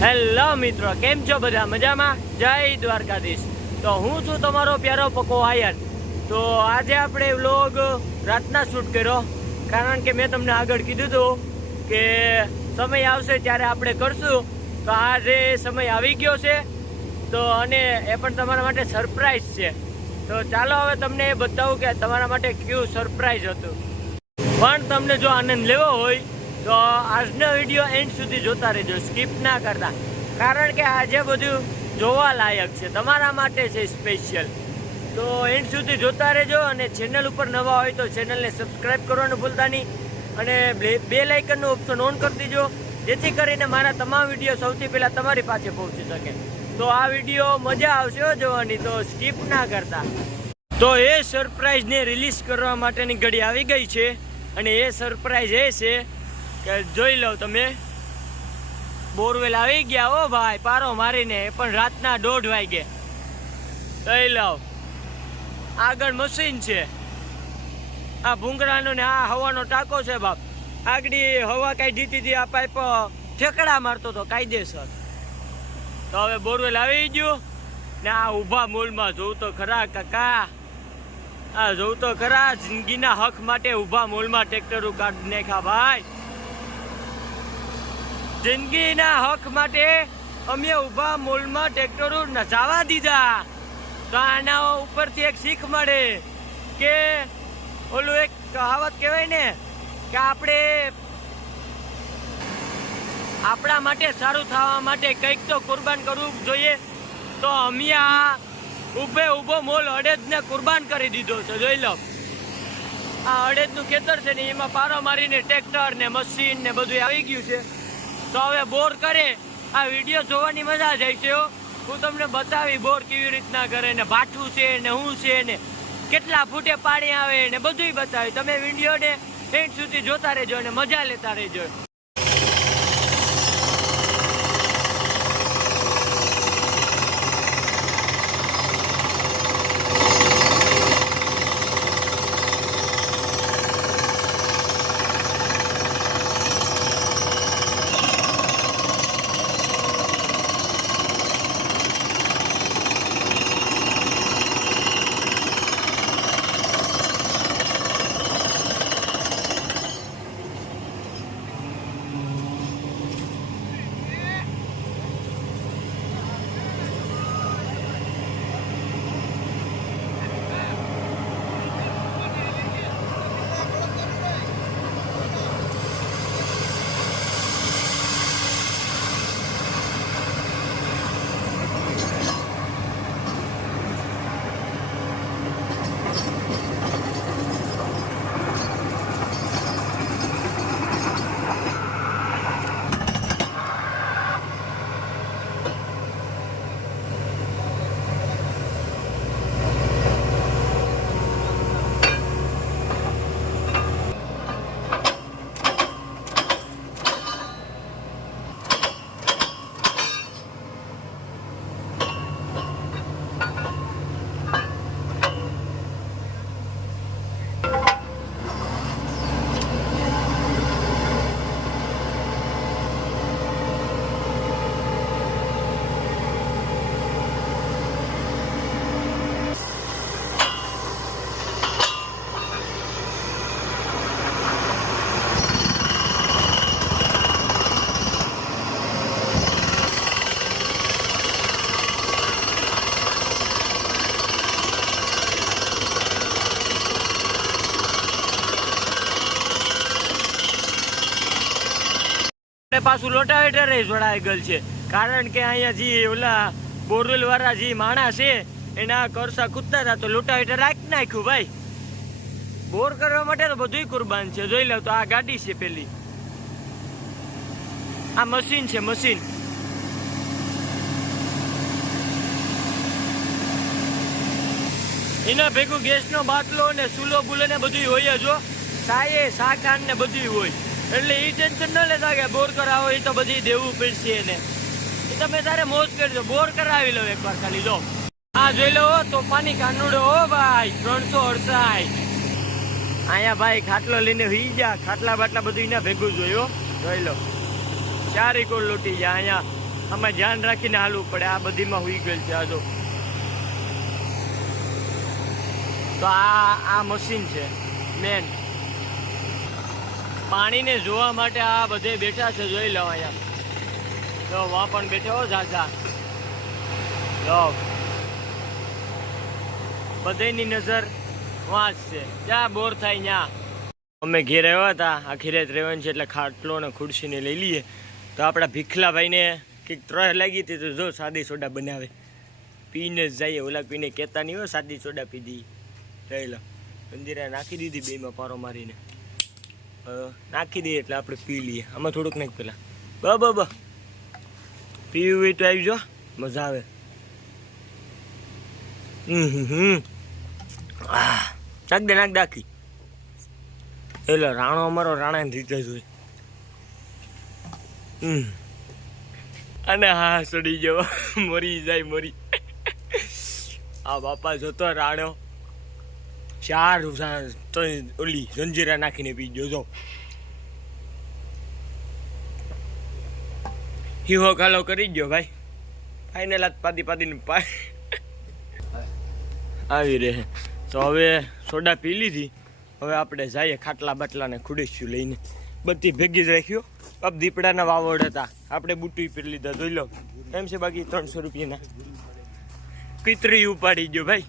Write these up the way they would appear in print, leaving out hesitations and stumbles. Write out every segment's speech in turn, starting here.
Hello મિત્રો, કેમ છો બધા? મજામાં? જય દ્વારકાધીશ। તો હું છું તમારો પ્યારો પકો આયર। તો આજે આપણે વ્લોગ રાતના શૂટ કર્યો, કારણ કે મેં તમને આગળ કીધું હતું કે સમય આવશે ત્યારે આપણે કરશું। તો આજે સમય આવી ગયો છે, તો અને એ પણ તમારા માટે સરપ્રાઈઝ છે। તો ચાલો હવે તમને એ બતાવું કે તમારા માટે કયું સરપ્રાઈઝ હતું। પણ તમને જો આનંદ લેવો હોય તો આજનો વિડીયો એન્ડ સુધી જોતા રહેજો, સ્કીપ ના કરતા, કારણ કે આજે બધું જોવા લાયક છે, તમારા માટે છે સ્પેશિયલ। તો એન્ડ સુધી જોતા રહેજો, અને ચેનલ ઉપર નવા હોય તો ચેનલને સબસ્ક્રાઈબ કરવાનું ભૂલતા નહીં, અને બેલ આઇકનનો ઓપ્શન ઓન કરી દેજો, જેથી કરીને મારા તમામ વિડીયો સૌથી પહેલાં તમારી પાસે પહોંચી શકે। તો આ વિડીયો મજા આવશે જોવાની, તો સ્કીપ ના કરતા। તો એ સરપ્રાઈઝને રિલીઝ કરવા માટેની ઘડી આવી ગઈ છે, અને એ સરપ્રાઈઝ એ છે કે જોઈ લો તમે, બોરવેલ આવી ગયા હો ભાઈ, પારો મારીને, એ પણ રાતના 1:30 વાગે। જોઈ લો, આગળ મશીન છે, આ ભૂંગળાનો ને આ હવાનો ટાંકો છે બાપ। આગળ હવા કાઢી દીધી, આ પાઇપ ઠેકડા મારતો હતો કાયદેસર। તો હવે બોરવેલ આવી ગયું ને આ ઊભા મોલમાં જોઉં તો ખરા કાકા, આ જોઉં તો ખરા, જિંદગીના હક માટે ઊભા મોલમાં ટ્રેક્ટરો કાઢી નાખ્યા ભાઈ। જિંદગીના હક માટે અમે ઊભા મોલમાં ટ્રેક્ટરો નચાવા દીધા। તો આના ઉપરથી એક શીખ મળે કે ઓલું એક કહાવત કહેવાય ને કે આપણે આપણા માટે સારું થવા માટે કંઈક તો કુરબાન કરવું જોઈએ। તો અમે આ ઊભો મોલ અડદને કુરબાન કરી દીધો છે। જોઈ લો, આ અડદનું ખેતર છે ને, એમાં પારો મારીને ટ્રેક્ટર ને મશીન ને બધું આવી ગયું છે। તો હવે બોર કરે, આ વિડીયો જોવાની મજા જ આવશે। હું તમને બતાવી બોર કેવી રીતના કરે ને, ભાઠું છે ને શું છે ને, કેટલા ફૂટે પાણી આવે ને બધું બતાવી। તમે વિડીયોને એન્ડ સુધી જોતા રહેજો અને મજા લેતા રહેજો। પાછું લોટાવેટર જોડાઈ ગયેલ છે, કારણ કે અહીંયા જે ઓલા બોરવેલ વાળા જે માણસ છે એના કરસા કૂદતા હતા, તો લોટાવેટર રાખી નાખ્યું ભાઈ। બોર કરવા માટે તો બધું કુરબાન છે। જોઈ લો, તો આ ગાડી છે પેલી, આ મશીન છે, મશીન। એના ભેગું ગેસનો બાટલો ને ચૂલો બુલો ને બધું હોય જ, સાયે સાકાન ને બધું હોય, એટલે એ ટેન્શન ન લેતા કે બોર કરાવો એ તો બધી દેવું પડશે એને, એ તમે તારે મોજ કરજો, બોર કરાવી લો એકવાર ખાલી। જો આ જોઈ લો, તોફાની કાનુડો હો ભાઈ, 368। અહીંયા ભાઈ ખાટલો લઈને હુઈ જા, ખાટલા બાટલા બધું એના ભેગું જોયો। જોઈ લો, ચારી કોલ લૂટી જાય। અહીંયા આમાં ધ્યાન રાખીને હાલવું પડે. આ બધીમાં હુઈ ગયેલ છે. આ જો તો આ મશીન છે મેન. પાણીને જોવા માટે આ બધે બેઠા છે. જોઈ લો અહીંયા જો વા પણ બેઠો હો ઝાઝા. જો બધેની નજર વાંચ છે. જ્યાં બોર થાય ત્યાં. અમે ઘેર આવ્યા હતા. આ ઘેરે જ રહેવાનું છે એટલે ખાટલો અને ખુરશીને લઈ લઈએ. તો આપણા ભીખલાભાઈને કંઈક ત્રહ લાગી હતી તો જો સાદી સોડા બનાવે. પીને જ જઈએ. ઓલા પીને કહેતા નહીં હોય સાદી સોડા પીધી. લઈ લો મંદિરે નાખી દીધી બેમાં પારો મારીને. નાખી દઈએ એટલે આપણે પી લઈએ. આમાં થોડુંક નાખ પેલા બ પીવું હોય તો આવી જો મજા આવે. નાખ દે આખી. એટલે રાણો અમારો રાણાની રીતે જ હોય. અને હા સડી જવા મરી જાય મરી. આ બાપા જોતો રાણો 4 તો ઓલી જંજીરા નાખીને પી જોજો. હીહો કાલો કરી ગયો ભાઈ. ફાઈનલ હાથ પાદીને આવી રહે. તો હવે સોડા પી લીધી. હવે આપણે જઈએ ખાટલા બાટલાને ખુડેસ્યું લઈને. બધી ભેગી જ રાખ્યો. અબ દીપડાના વાવડ હતા. આપણે બુટી પી લીધા. જોઈ લો એમ છે. બાકી 300 રૂપિયાના કીતરી ઉપાડી ગયો ભાઈ.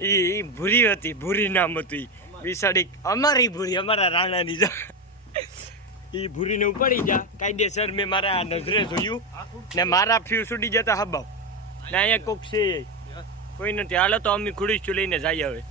એ ભૂરી હતી. ભૂરી નામ હતું. બિસાડી અમારી ભૂરી અમારા રાણાની જા. એ ભૂરીને ઉપાડી જા કાયદેસર. મેં મારા નજરે જોયું ને મારા ફ્યુઝ ઉડી જતા હબાવ ને અહીંયા કોક છે કોઈ નથી. હાલો તો અમે ખુડીશું લઈને જઈએ હવે.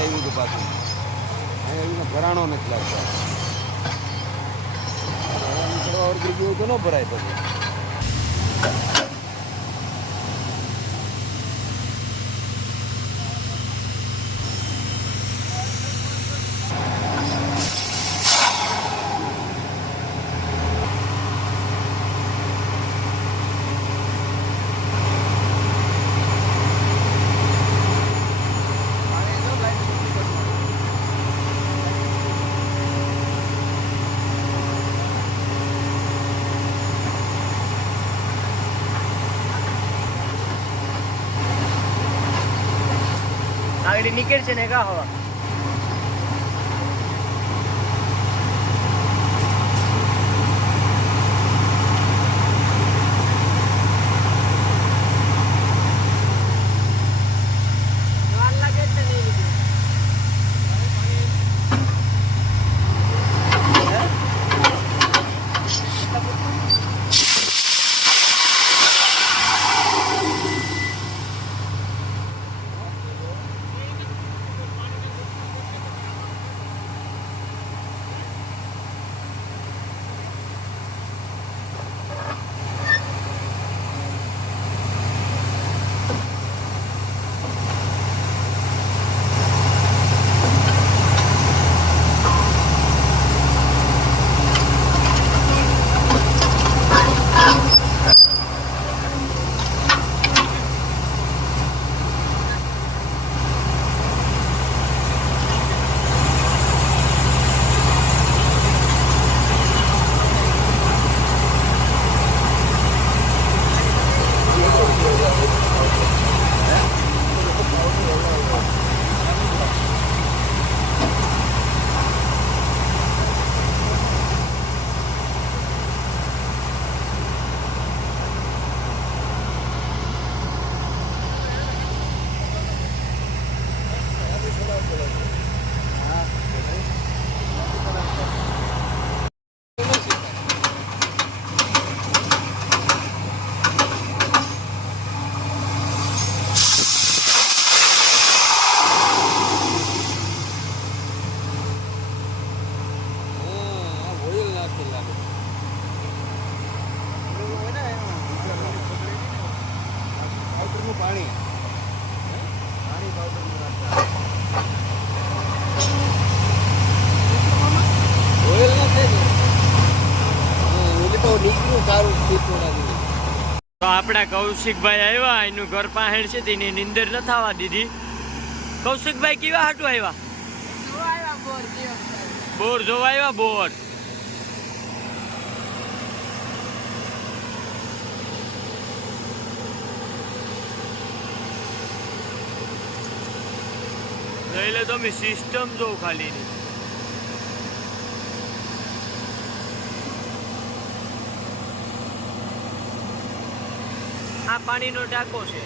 આવ્યું હતું પાછું. અહીંયા ભરાણો નથી લાગતો. કરવા વળગી ગયું તો ન ભરાય પછી. આગળ નીકળશે ને કા હવા. પાણી પાણી પાવડર નાખતા ઓઇલ ના થાય ને ઓલી તો નીકળ્યું સારું ખીચું નાખી. તો આપણા કૌશિકભાઈ આવ્યા, એનું ઘર પાહેણ છે તેની નીંદર ન થવા દીધી. કૌશિકભાઈ કેવા હાટું આવ્યા? બોર જોવા આવ્યા, બોર. એટલે તમે સિસ્ટમ જો ખાલી ની. આ પાણીનો ટાંકો છે.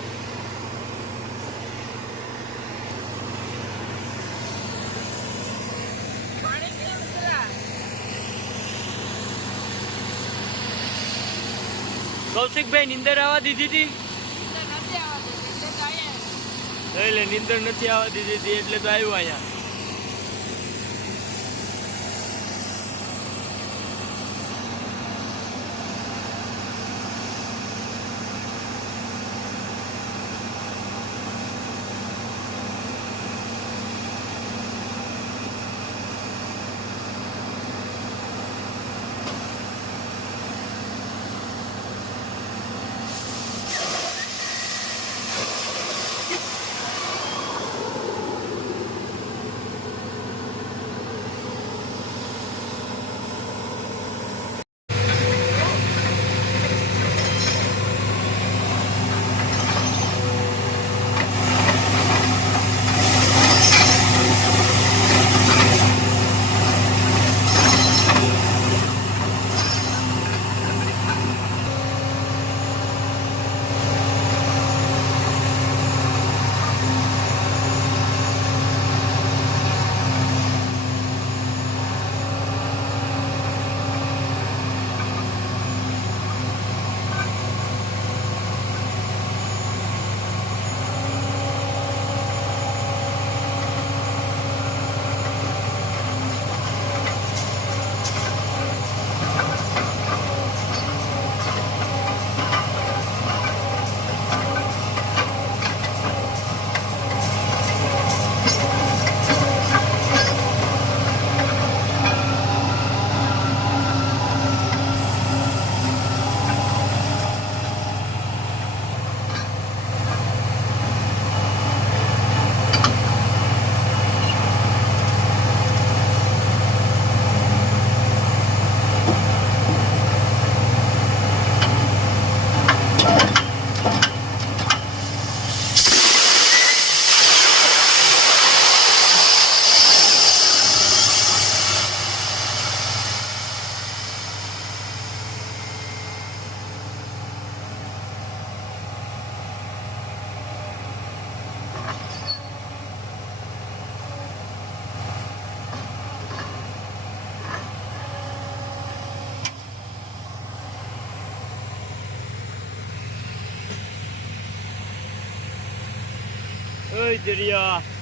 કૌશિકભાઈ નીંદર આવવા દીધી હતી? એટલે નીંદર નથી આવવા દીધી હતી એટલે તો આવ્યો અહીંયા. ઓય દરિયા